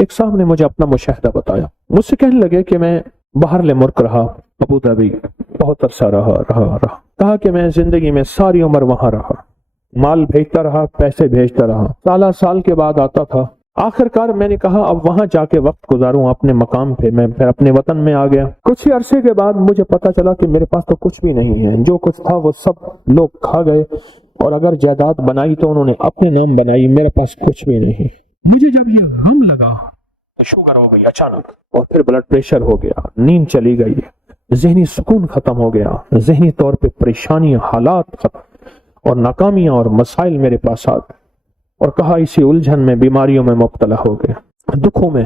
ایک صاحب نے مجھے اپنا مشاہدہ بتایا، مجھ سے کہنے لگے کہ میں باہر لے ملک رہا، ابو دھابی بہت عرصہ رہا۔ کہا کہ میں زندگی میں ساری عمر وہاں رہا، مال بھیجتا رہا، پیسے بھیجتا رہا، سال کے بعد آتا تھا۔ آخر کار میں نے کہا اب وہاں جا کے وقت گزاروں اپنے مقام پہ، میں پھر اپنے وطن میں آ گیا۔ کچھ ہی عرصے کے بعد مجھے پتا چلا کہ میرے پاس تو کچھ بھی نہیں ہے، جو کچھ تھا وہ سب لوگ کھا گئے، اور اگر جائیداد بنائی تو انہوں نے اپنے نام بنائی، میرے پاس کچھ بھی نہیں۔ مجھے جب یہ غم لگا تو شوگر ہو گئی اچانک، اور پھر بلڈ پریشر ہو گیا، نیند چلی گئی، ذہنی سکون ختم ہو گیا، ذہنی طور پہ پریشانی، حالات ختم، اور ناکامیاں اور مسائل میرے پاس آ گئے، اور کہا اسی الجھن میں، بیماریوں میں مبتلا ہو گئے، دکھوں میں،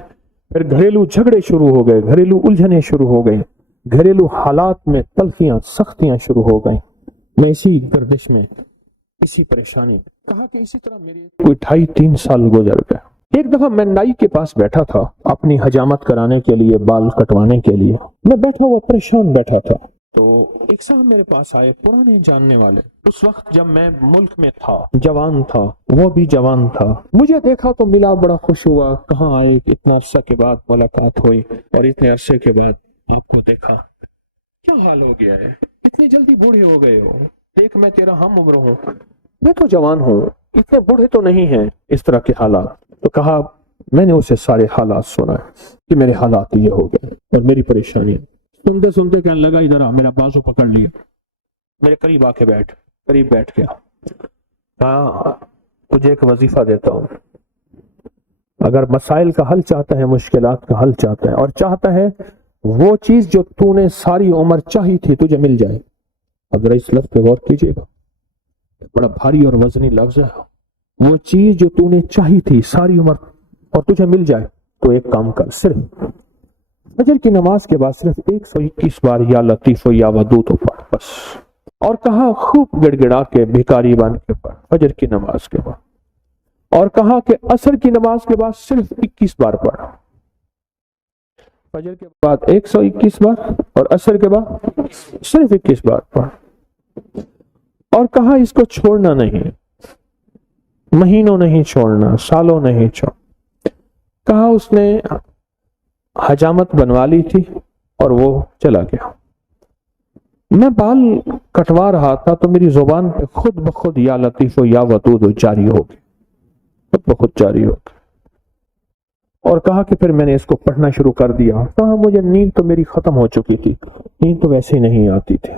پھر گھریلو جھگڑے شروع ہو گئے، گھریلو الجھنیں شروع ہو گئیں، گھریلو حالات میں تلخیاں، سختیاں شروع ہو گئیں، میں اسی گردش میں، اسی پریشانی میں۔ کہا کہ اسی طرح میرے کوئی 2.5-3 سال گزر گئے۔ ایک دفعہ میں نائی کے پاس بیٹھا تھا اپنی حجامت کرانے کے لیے، بال کٹوانے کے لیے، میں بیٹھا ہوا پریشان بیٹھا تھا، تو ایک صاحب میرے پاس آئے، پرانے جاننے والے، اس وقت جب میں ملک میں تھا، جوان تھا، وہ بھی جوان تھا، مجھے دیکھا تو ملا، بڑا خوش ہوا، کہاں آئے، اتنا عرصہ کے بعد ملاقات ہوئی، اور اتنے عرصے کے بعد آپ کو دیکھا، کیا حال ہو گیا ہے، اتنی جلدی بوڑھے ہو گئے ہو، دیکھ میں تیرا ہم عمر ہوں، میں تو جوان ہوں، اتنے بوڑھے تو نہیں ہیں، اس طرح کے حالات۔ تو کہا میں نے اسے سارے حالات سنا کہ میرے حالات یہ ہو گئے اور میری پریشانی، سنتے سنتے کہنے لگا ادھر آ، میرا بازو پکڑ لیا، میرے قریب آ کے قریب بیٹھ گیا، ہاں تجھے ایک وظیفہ دیتا ہوں، اگر مسائل کا حل چاہتا ہے، مشکلات کا حل چاہتا ہے، اور چاہتا ہے وہ چیز جو تو نے ساری عمر چاہی تھی تجھے مل جائے، اگر اس لفظ پہ غور کیجئے گا، بڑا بھاری اور وزنی لفظ ہے، وہ چیز جو تو نے چاہی تھی ساری عمر اور تجھے مل جائے، تو ایک کام کر، صرف فجر کی نماز کے بعد صرف 121 بار یا لطیف و یا ودود پڑھ بس، اور کہا خوب گڑ گڑا کے بھکاری بن کے پڑھ فجر کی نماز کے بعد، اور کہا کہ عصر کی نماز کے بعد صرف 21 بار پڑھ، فجر کے بعد 121 بار اور عصر کے بعد صرف 21 بار پڑھ، اور کہا اس کو چھوڑنا نہیں، مہینوں نہیں چھوڑنا، سالوں نہیں چھوڑنا۔ کہا اس نے حجامت بنوا لی تھی اور وہ چلا گیا، میں بال کٹوا رہا تھا تو میری زبان پہ خود بخود یا لطیف و یا ودود جاری ہو گئی، خود بخود جاری ہو گئی، اور کہا کہ پھر میں نے اس کو پڑھنا شروع کر دیا۔ کہا مجھے نیند تو میری ختم ہو چکی تھی، نیند تو ویسے ہی نہیں آتی تھی،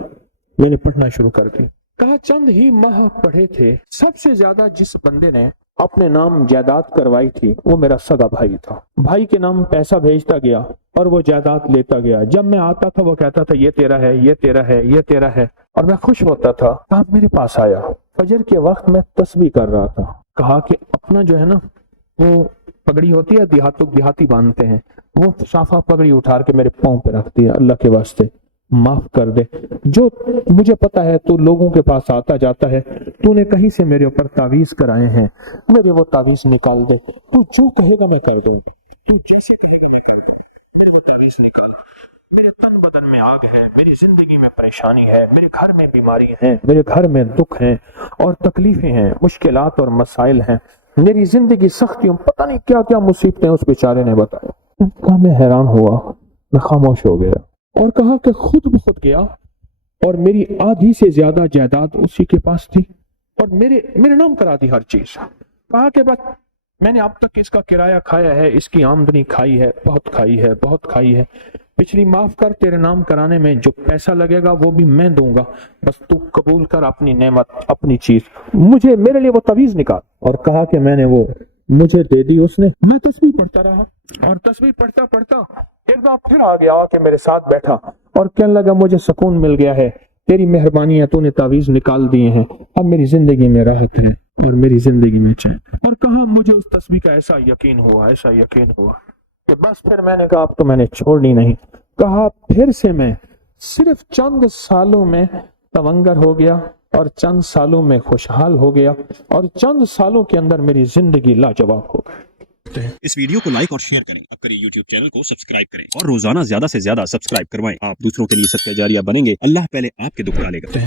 میں نے پڑھنا شروع کر دیا۔ کہا چند ہی ماہ پڑھے تھے، سب سے زیادہ جس بندے نے اپنے نام جائیداد کروائی تھی وہ میرا سگا بھائی تھا، بھائی کے نام پیسہ بھیجتا گیا اور وہ جائیداد لیتا گیا، جب میں آتا تھا وہ کہتا تھا یہ تیرا ہے، یہ تیرا ہے، یہ تیرا ہے، اور میں خوش ہوتا تھا۔ کہا میرے پاس آیا، فجر کے وقت میں تسبیح کر رہا تھا، کہا کہ اپنا جو ہے نا وہ پگڑی ہوتی ہے، دیہاتی باندھتے ہیں، وہ صافہ پگڑی اٹھا کے میرے پاؤں پہ رکھ دیا، اللہ کے واسطے معاف کر دے، جو مجھے پتا ہے تو لوگوں کے پاس آتا جاتا ہے، تو نے کہیں سے میرے اوپر تعویذ کرائے ہیں، میرے وہ تعویذ نکال دے، تو جو کہے گا میں کر دوں گی، تو جیسے کہے گا میں کر دوں گی، میرے وہ تعویذ نکال، میرے تن بدن میں آگ ہے، میری زندگی میں پریشانی ہے، میرے گھر میں بیماری ہے، میرے گھر میں دکھ ہیں اور تکلیفیں ہیں، مشکلات اور مسائل ہیں، میری زندگی سختیوں، پتہ نہیں کیا کیا مصیبتیں اس بیچارے نے بتایا۔ کہا میں حیران ہوا، میں خاموش ہو گیا، اور کہا کہ خود بخود گیا اور میری آدھی سے زیادہ جائیداد اسی کے پاس تھی، اور میرے نام کرا دی ہر چیز۔ کہا کہ بس میں نے اب تک اس کا کرایہ کھایا ہے، اس کی آمدنی کھائی ہے، بہت کھائی ہے، بہت کھائی ہے، پچھلی معاف کر، تیرے نام کرانے میں جو پیسہ لگے گا وہ بھی میں دوں گا، بس تو قبول کر اپنی نعمت، اپنی چیز، میرے لیے وہ تعویذ نکال۔ اور کہا کہ میں نے وہ مجھے دے دی اس نے، میں تسبیح پڑھتا رہا، اور تسبیح پڑھتا پڑھتا ایک بار پھر آ گیا کہ میرے ساتھ بیٹھا اور کہنے لگا مجھے سکون مل گیا ہے، تیری مہربانی ہے، تو نے تعویذ نکال دیے ہیں، اب میری زندگی میں راحت ہے اور میری زندگی میں چین۔ اور کہا مجھے اس تسبیح کا ایسا یقین ہوا کہ بس پھر میں نے کہا اب تو میں نے چھوڑنی نہیں۔ کہا پھر سے میں صرف چند سالوں میں تونگر ہو گیا، اور چند سالوں میں خوشحال ہو گیا، اور چند سالوں کے اندر میری زندگی لاجواب ہو گئی۔ اس ویڈیو کو لائک اور شیئر کریں، اب کریں یوٹیوب چینل کو سبسکرائب کریں، اور روزانہ زیادہ سے زیادہ سبسکرائب کروائیں، آپ دوسروں کے لیے صدقہ جاریہ بنیں گے، اللہ پہلے آپ کے دکھ ڈالے گا۔